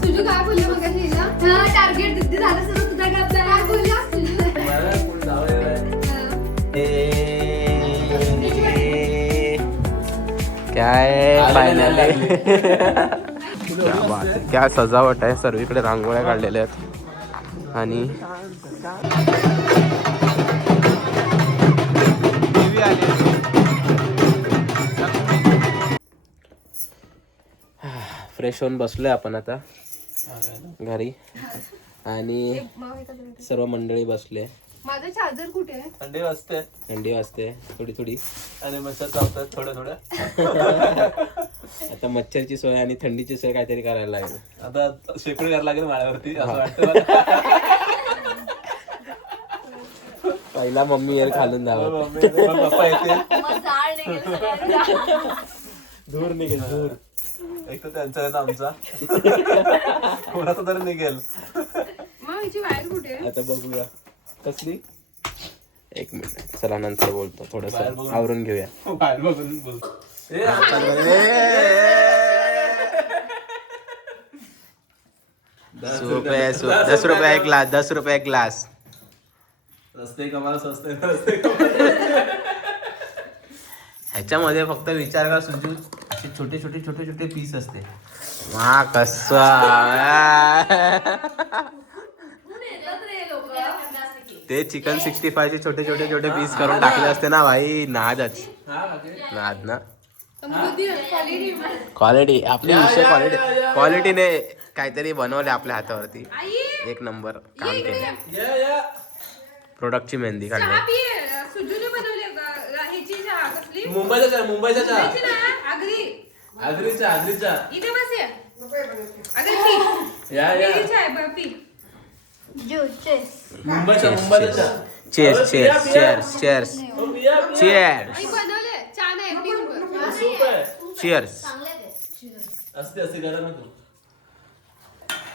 सुजू काय बोलले मग टार्गेट दिदी झालं सर्व तुझा काय बोलला काय फायनली क्या सजावट आहे. सर्वीकडे रांगोळ्या काढलेल्या आहेत आणि फ्रेश होऊन बसलोय आपण आता घरी आणि सर्व मंडळी बसले. माझा चार्जर कुठे आहे? थंडी वाजते थोडी थोडी आणि मच्छर चावतात थोडं आता मच्छरची सोय आणि थंडीची सोय काहीतरी करायला लागेल. आता शेकडी करायला लागेल माळ्यावरती असं वाटतं. पहिला मम्मी येईल खालून जावं. पप्पा येते धूर निघेल धूर. एक तर त्यांचा आहे ना आमचा कोणाचा तरी निघेल. वायर कुठे आहे? आता बघूया कसली. एक मिनिट चला नंतर बोलतो. थोडस आवरून घेऊया. बाहेर बघून बोल. 10 रुपये एक ग्लास. 10 रुपये एक ग्लास. रस्ते कमाल स्वस्ते. ह्याच्यामध्ये फक्त विचार का सुजू असे छोटे छोटे पीस असते. वा कसा ते चिकन 65 चे छोटे पीस करून टाकले असते ना भाई. नाद ना क्वालिटी. आपली विषय क्वालिटीने काहीतरी बनवले आपल्या हातावरती. एक नंबर काम केलं. प्रोडक्टची मेहंदी काढली. मुंबईच्या आगरीच्या मुंबईच्या चेअर्स असते करा ना तू.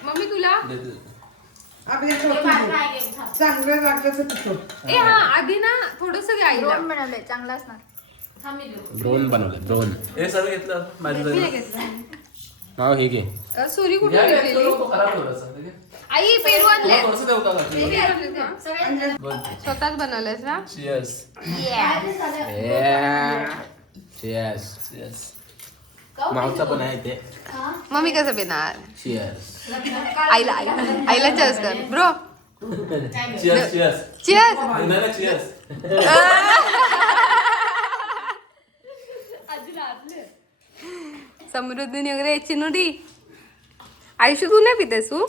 मम्मी तुला चांगलं वाटलं ए हा आधी ना थोडस घ्यायला बनवलंय चांगला असणार. ड्रोन बनवलं. ड्रोन हे सगळं घेतलं माझं हा हे घे. सुरी कुठे घेतलेली? आई पेरू आणले. स्वतःच बनवलंयस ना? चेअर्स. मावचा पण आहे ते. मम्मी कसं पिणार? चेअर्स. आईला चर्च कर ब्रो. चिअर्स समृद्धी वगैरे चिनुडी. आयुष्य तू नाही पितेस तू?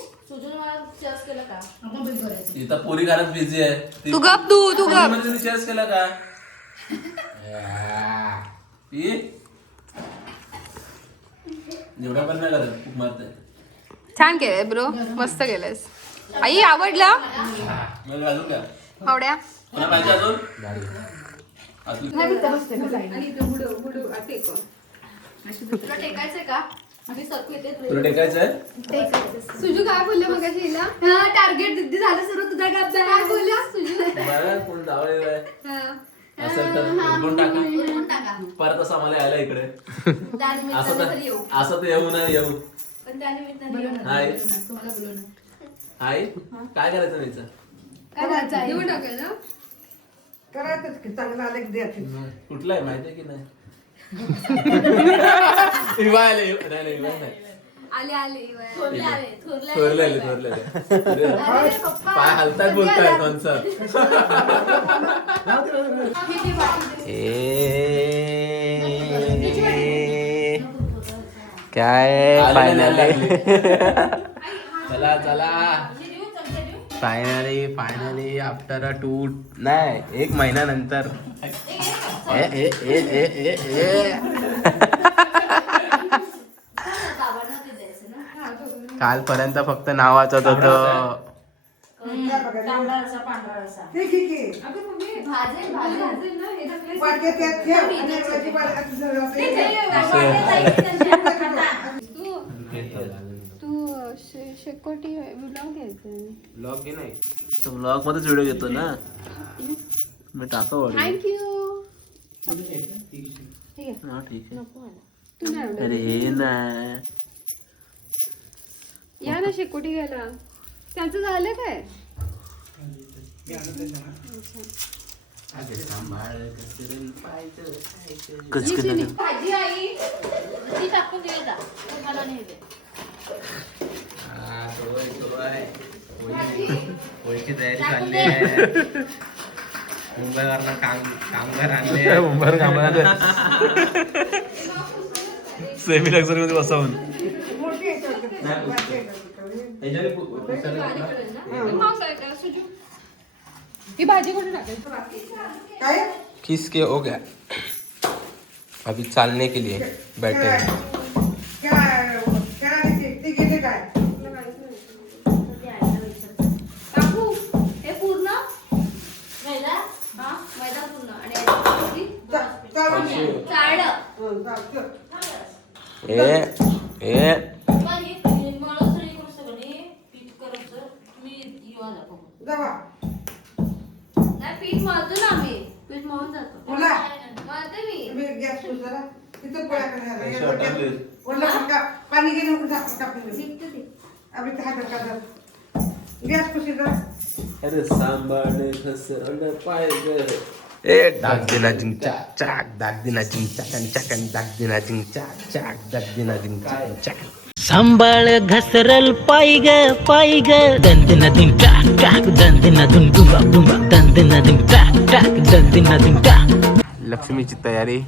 इथं पोरी घरात बिझी आहे. तू गप तू गप. चेअर्स केला का? एवढा पण नाही करत. खूप मारताय. छान केलंय ब्रो. मस्त केलंयस. आई आवडला मग अजून काय आवड्या? कोणा पाहिजे अजून? तुला टेकायचंय का? तुला टेकायचंय? सुजू काय बोलले मग टार्गेट दिदी झालं सर्व तुझा काय बोलला सुजू? मला कोण जावं असेल तर उडवून टाका. परत असं आम्हाला यायला इकडे. असं तर येऊ ना येऊ. हाय काय करायचं मीचं? करायचंच की चांगलं आलं की द्यायचं. कुठलं आहे माहिती आहे की नाही? थोरलेले पाय हलतात बोलताय कोणचं. काय फायनली चला फायनली आफ्टर 1 महिन्यानंतर कालपर्यंत फक्त नाव वाचत होत. शेकोटी ब्लॉग घ्यायचं. ब्लॉग घे नाही तो ब्लॉग मध्येच व्हिडिओ घेतो ना मी टाका. थँक्यू. हा ठीक आहे. नको मला. तू नाही आवडत. अरे हे ना या ना शेकोटी घ्यायला. त्यांचं झालं काय? भाजी आई ती टाकून दे जा. मला नाही दे. होळीची तयारी चालली आहे. मुंबईवरनं कामगार आणले. मुंबईवर कामाला सेमी लक्झरी मध्ये बसवून मोठी आहे ही भाजी कुठे टाकायची? काय किस के हो गया अभी चालने के लिए बैठे हैं. काय ते गेले काय काकू हे पूर्ण मैदा हा मैदा पूर्ण आणि याच्यावरती चाळलं. ए नाही पीठ मळतो ना आम्ही. पीठ मळून जातो. मुला मळते मी. गॅस जरा तिथं पोळ्या करायला वरला पाणी गेलं कापून निघते ते. आम्ही काय करतात गॅस कुशी जरा अरे सांभाळ घसरलं पाहिजे. ए डाग दिना जिंग चाक चाक डाग दिना जिंग चाक आणि चाक आणि डाग दिना जिंग चाक चाक डाग दिना जिंग चाक चाक. सांभाळ घसरल पाय ग दंदिना दिन टाक टाक दंदिना धुन डुंबा डुंबा दंदिना दिन टाक टाक दंदिना दिन टाक. लक्ष्मीची तयारी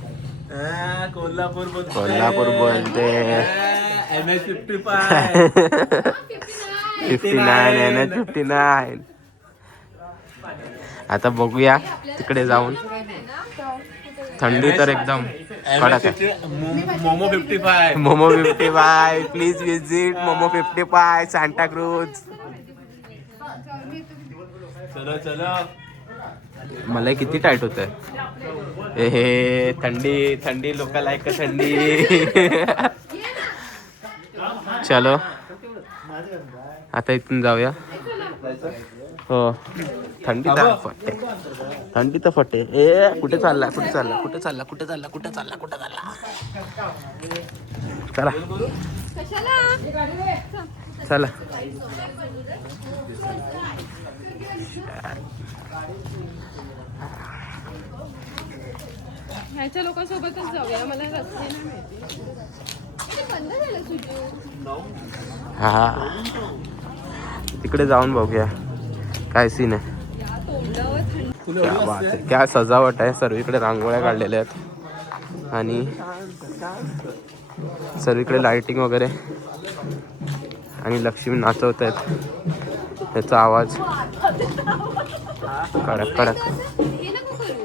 कोल्हापूर कोल्हापूर बोलते. NH55 59 NH59. आता बघूया तिकडे जाऊन. थंडी तर एकदम कडक आहे. Momo 55 momo 55 please visit momo 55 Santa cruise. चलो चलो. मला किती टाईट होत आहे. हे थंडी लोक लायक थंडी. चलो आता इथून जाऊया. हो थंडी तर फटे. ए कुठे चालला चला चला. ह्याच्या लोकांसोबतच जाऊया. मला रस्ते नाही माहिती. हे बंद झालं सुजू. हा तिकडे जाऊन बघूया काय सीन आहे. क्या बात आहे. क्या सजावट आहे. सर्वीकडे रांगोळ्या काढलेल्या आहेत आणि सर्वीकडे लाइटिंग वगैरे आणि लक्ष्मी नाचवत आहेत. त्याचा आवाज कडक हे नको करू.